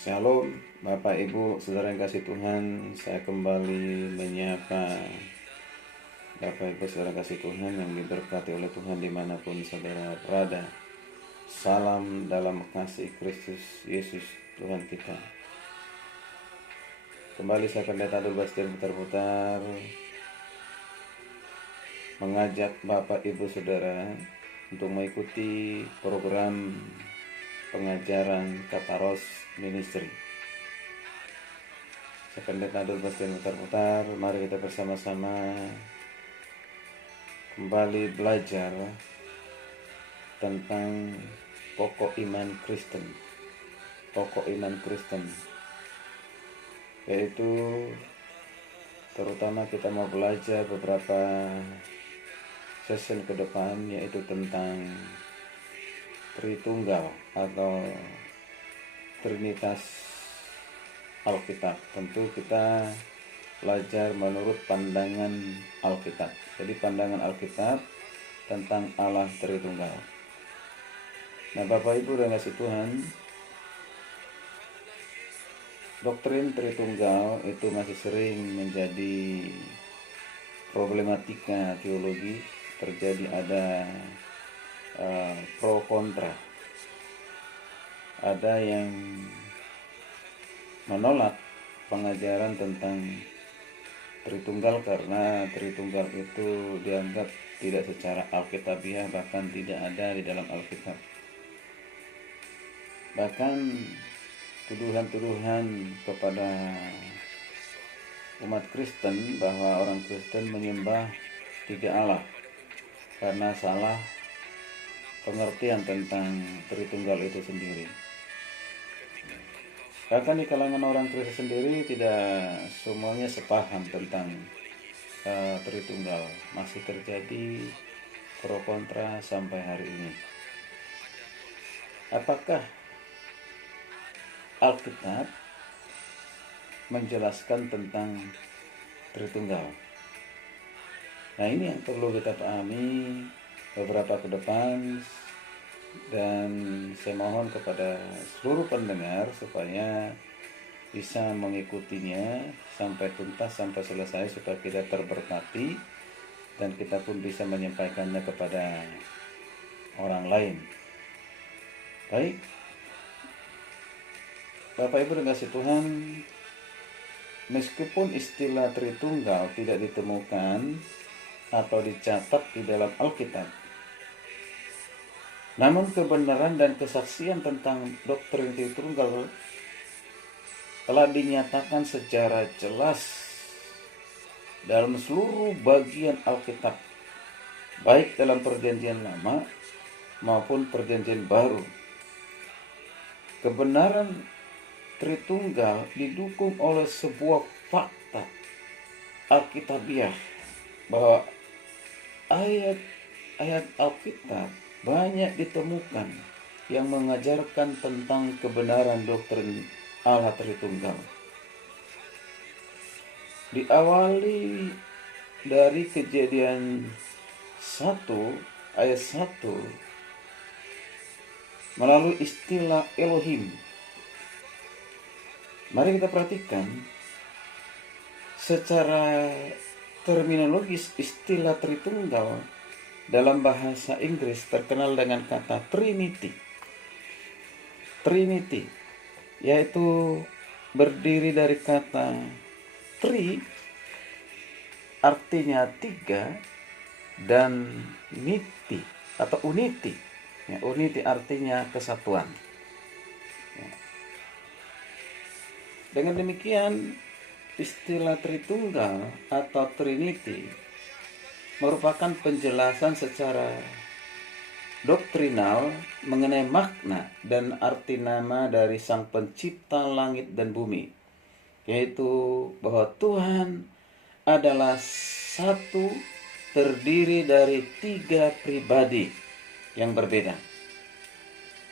Shalom, Bapak Ibu, Saudara yang kasih Tuhan. Saya kembali menyapa Bapak Ibu, Saudara kasih Tuhan yang diberkati oleh Tuhan dimanapun saudara berada. Salam dalam kasih Kristus Yesus Tuhan kita. Kembali saya Pendeta Abdul Bastir putar-putar mengajak Bapak Ibu Saudara untuk mengikuti program pengajaran Kataros Ministry. Saya Pendeta Abdul Bastir putar-putar, mari kita bersama-sama kembali belajar tentang pokok iman Kristen. Pokok iman Kristen, yaitu terutama kita mau belajar beberapa session ke depan, yaitu tentang Tritunggal atau Trinitas Alkitab. Tentu kita belajar menurut pandangan Alkitab. Jadi pandangan Alkitab tentang Allah Tritunggal. Nah, Bapak Ibu dan kasih Tuhan, doktrin Tritunggal itu masih sering menjadi problematika teologi. Terjadi ada pro kontra. Ada yang menolak pengajaran tentang Tritunggal karena Tritunggal itu dianggap tidak secara alkitabiah, bahkan tidak ada di dalam Alkitab. Bahkan tuduhan-tuduhan kepada umat Kristen bahwa orang Kristen menyembah tiga Allah karena salah pengertian tentang Tritunggal itu sendiri. Bahkan di kalangan orang Kristen sendiri tidak semuanya sepaham tentang Tritunggal. Masih terjadi pro kontra sampai hari ini. Apakah Alkitab menjelaskan tentang Tritunggal? Nah, ini yang perlu kita pahami beberapa ke depan, dan saya mohon kepada seluruh pendengar supaya bisa mengikutinya sampai tuntas, sampai selesai, supaya kita terberkati dan kita pun bisa menyampaikannya kepada orang lain. Baik, Bapak Ibu dan kasih Tuhan, meskipun istilah Tritunggal tidak ditemukan atau dicatat di dalam Alkitab, namun kebenaran dan kesaksian tentang doktrin Tritunggal telah dinyatakan secara jelas dalam seluruh bagian Alkitab, baik dalam Perjanjian Lama maupun Perjanjian Baru. Kebenaran Tritunggal didukung oleh sebuah fakta Alkitabiah bahwa ayat-ayat Alkitab banyak ditemukan yang mengajarkan tentang kebenaran doktrin Allah Tritunggal. Diawali dari Kejadian 1 ayat 1 melalui istilah Elohim. Mari kita perhatikan secara terminologis istilah Tritunggal dalam bahasa Inggris terkenal dengan kata Trinity. Trinity yaitu berdiri dari kata tri, artinya tiga, dan niti atau unity. Ya, unity artinya kesatuan. Ya. Dengan demikian, istilah Tritunggal atau Trinity merupakan penjelasan secara doktrinal mengenai makna dan arti nama dari Sang Pencipta langit dan bumi, yaitu bahwa Tuhan adalah satu, terdiri dari tiga pribadi yang berbeda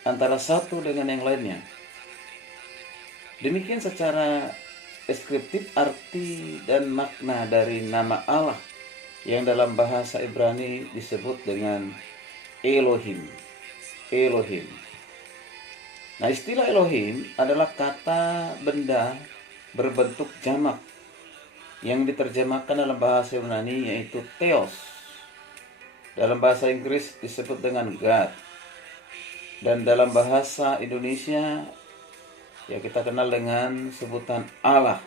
antara satu dengan yang lainnya. Demikian secara deskriptif arti dan makna dari nama Allah yang dalam bahasa Ibrani disebut dengan Elohim. Elohim. Nah, istilah Elohim adalah kata benda berbentuk jamak yang diterjemahkan dalam bahasa Yunani yaitu Theos. Dalam bahasa Inggris disebut dengan God. Dan dalam bahasa Indonesia ya kita kenal dengan sebutan Allah.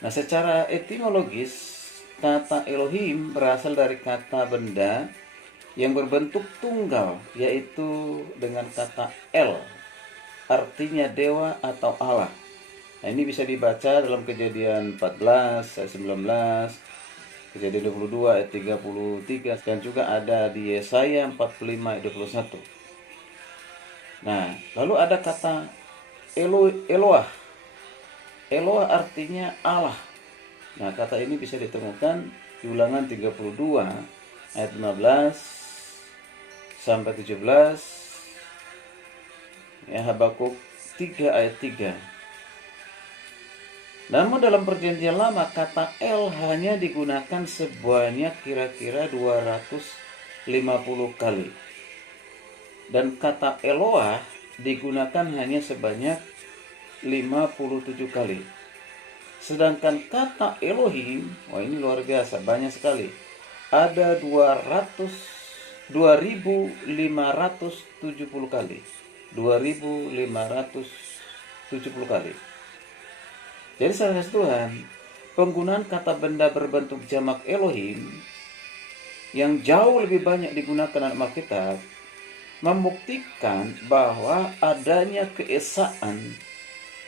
Nah, secara etimologis kata Elohim berasal dari kata benda yang berbentuk tunggal, yaitu dengan kata El, artinya dewa atau Allah. Nah, ini bisa dibaca dalam Kejadian 14 ayat 19, Kejadian 22 ayat 33, dan juga ada di Yesaya 45 ayat 21. Nah, lalu ada kata Eloah. Eloah artinya Allah. Nah, kata ini bisa ditemukan di Ulangan 32 ayat 15 sampai 17, ya, Habakuk 3 ayat 3. Namun dalam perjanjian lama kata El hanya digunakan sebanyak kira-kira 250 kali. Dan kata Eloah digunakan hanya sebanyak 57 kali. Sedangkan kata Elohim, wah ini luar biasa, banyak sekali. Ada 2570 kali. 2570 kali. Jadi saudara Tuhan, penggunaan kata benda berbentuk jamak Elohim yang jauh lebih banyak digunakan dalam Alkitab membuktikan bahwa adanya keesaan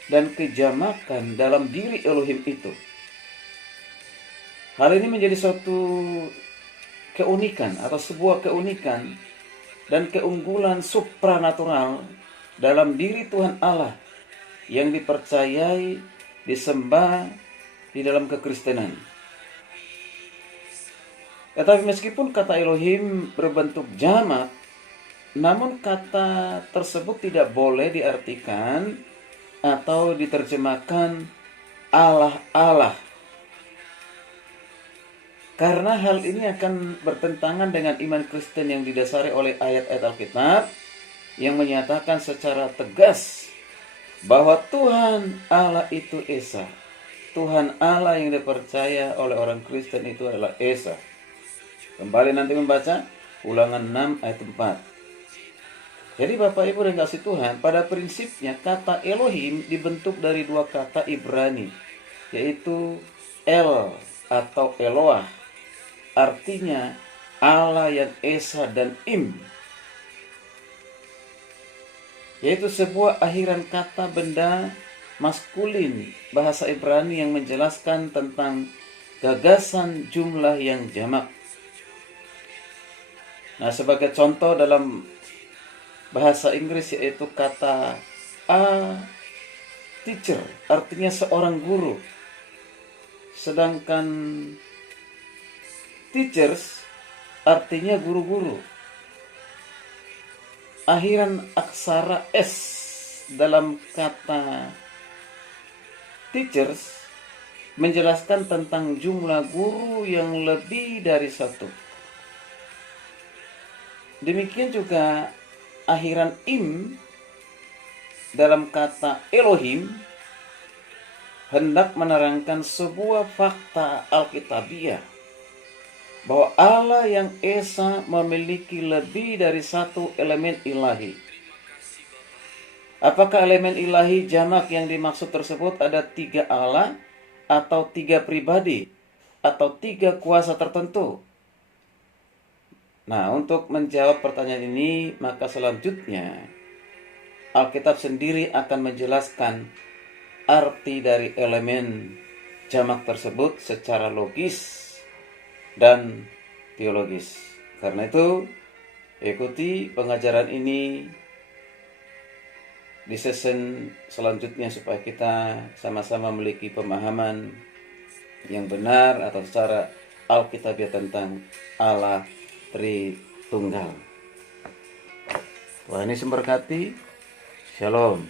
dan kejamakan dalam diri Elohim itu. Hal ini menjadi suatu keunikan atau sebuah keunikan dan keunggulan supranatural dalam diri Tuhan Allah yang dipercayai, disembah di dalam kekristenan. Tetapi meskipun kata Elohim berbentuk jamak, namun kata tersebut tidak boleh diartikan atau diterjemahkan Allah-Allah. Karena hal ini akan bertentangan dengan iman Kristen yang didasari oleh ayat-ayat Alkitab yang menyatakan secara tegas bahwa Tuhan Allah itu Esa. Tuhan Allah yang dipercaya oleh orang Kristen itu adalah Esa. Kembali nanti membaca Ulangan 6 ayat 4. Jadi Bapak Ibu dan kasih Tuhan, pada prinsipnya kata Elohim dibentuk dari dua kata Ibrani, yaitu El atau Eloah, artinya Allah yang Esa dan Im, yaitu sebuah akhiran kata benda maskulin bahasa Ibrani yang menjelaskan tentang gagasan jumlah yang jamak. Nah, sebagai contoh dalam bahasa Inggris yaitu kata teacher, artinya seorang guru. Sedangkan teachers artinya guru-guru. Akhiran aksara S dalam kata teachers menjelaskan tentang jumlah guru yang lebih dari satu. Demikian juga akhiran Im dalam kata Elohim hendak menerangkan sebuah fakta Alkitabiah bahwa Allah yang Esa memiliki lebih dari satu elemen ilahi. Apakah elemen ilahi jamak yang dimaksud tersebut ada 3 Allah atau 3 pribadi atau 3 kuasa tertentu? Nah, untuk menjawab pertanyaan ini, maka selanjutnya Alkitab sendiri akan menjelaskan arti dari elemen jamak tersebut secara logis dan teologis. Karena itu, ikuti pengajaran ini di season selanjutnya supaya kita sama-sama memiliki pemahaman yang benar atau secara Alkitabiah tentang Allah Tritunggal. Tuhan Yesus memberkati. Shalom.